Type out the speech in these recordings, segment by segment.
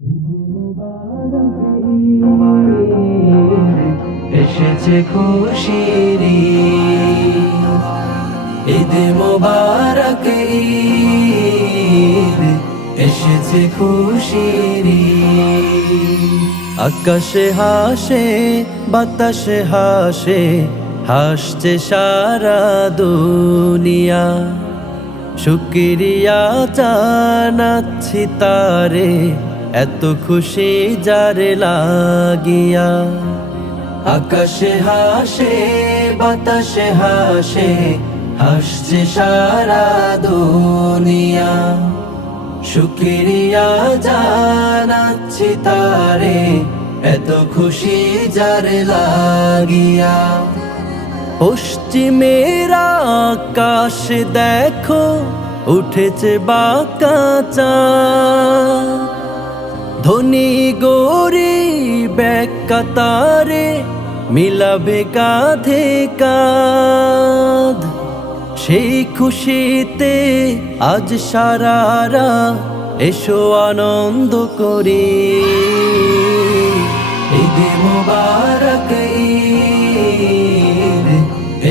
ঈদ মুবারক ঈদ এসেছে খুশির ঈদ মুবারক ঈদ এসেছে খুশির আকাশে হাসে বাতাসে হাসে হাসছে সারা দুনিয়া শুকরিয়া জানাচ্ছি তারে এত খুশি যারে লাগিয়া আকাশে হাসে বাতাসে হাসে হাসছে সারা দুনিয়া শুকরিয়া জানাচ্ছি তারে এত খুশি যারে লাগিয়া পশ্চিমের আকাশ দেখো উঠেছে বাঁকা চাঁদ ধনী গরিব এক কাতারে মিলাবে কাঁধে কাঁধ সেই খুশিতে আজ সারারা এসো আনন্দ করি ঈদ মুবারক ঈদ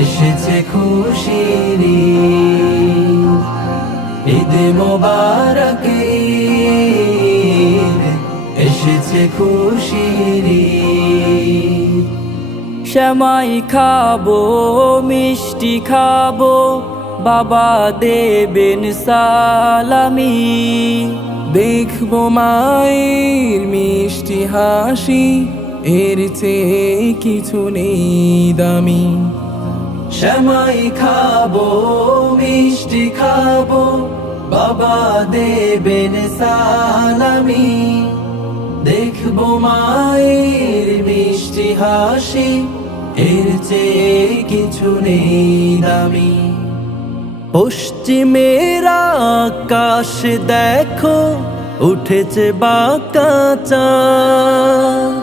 এসেছে খুশির ঈদ মুবারক ঈদ এসেছে খুশির সেমাই খাবো মিষ্টি খাবো বাবা দেবেন সালামি দেখবো মায়ের মিষ্টি হাসি এর চেয়ে কিছু নেই দামি সেমাই খাবো মিষ্টি খাবো বাবা দেবেন সালামি দেখবো মায়ের মিষ্টি হাসি এর চেয়ে কিছু নেই দামি পশ্চিমের আকাশ দেখো উঠেছে বাঁকা চাঁদ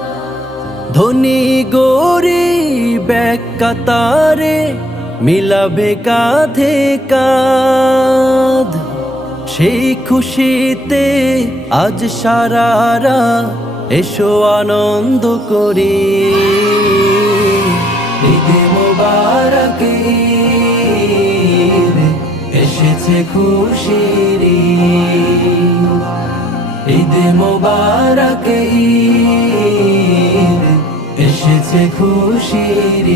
ধনী গরিব এক কাতারে মিলাবে কাঁধে কাঁধ সেই খুশিতে আজ সারারা এসো আনন্দ করি ঈদ মুবারক ঈদ এসেছে খুশির ঈদ মুবারক ঈদ এসেছে খুশির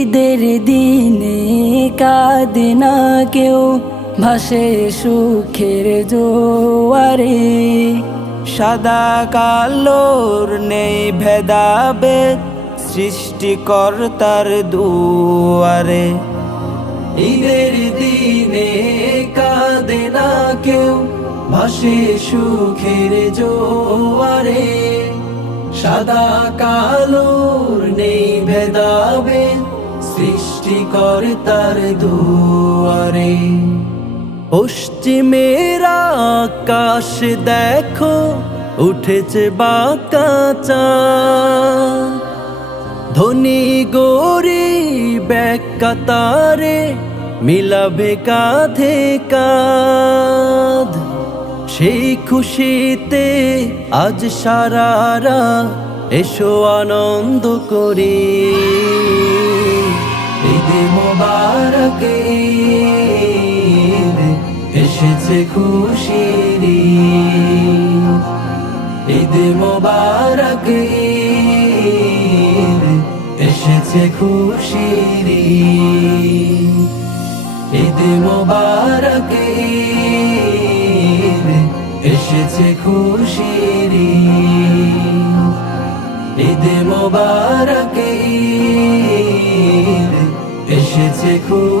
ঈদের দিনে কাঁদে না কেউ ভাসে সুখের জোয়ারে সাদা কালোর নেই ভেদাভেদ সৃষ্টিকর্তার দুয়ারে ঈদের দিনে কাঁদে না কেউ ভাসে সুখের জোয়ারে সাদা কালোর নেই ভেদাভেদ সৃষ্টিকর্তার দুয়ারে পশ্চিমের আকাশ দেখো উঠেছে বাঁকা চাঁদ ধনী গরিব এক কাতারে মিলাবে কাঁধে কাঁধ সেই খুশিতে আজ সারারা এসো আনন্দ করি ঈদ মুবারক ঈদ এসেছে খুশির ঈদ মুবারক ঈদ এসেছে খুশির ঈদ মুবারক ঈদ এসেছে খুশির ঈদ মুবারক ঈদ এসেছে খুশির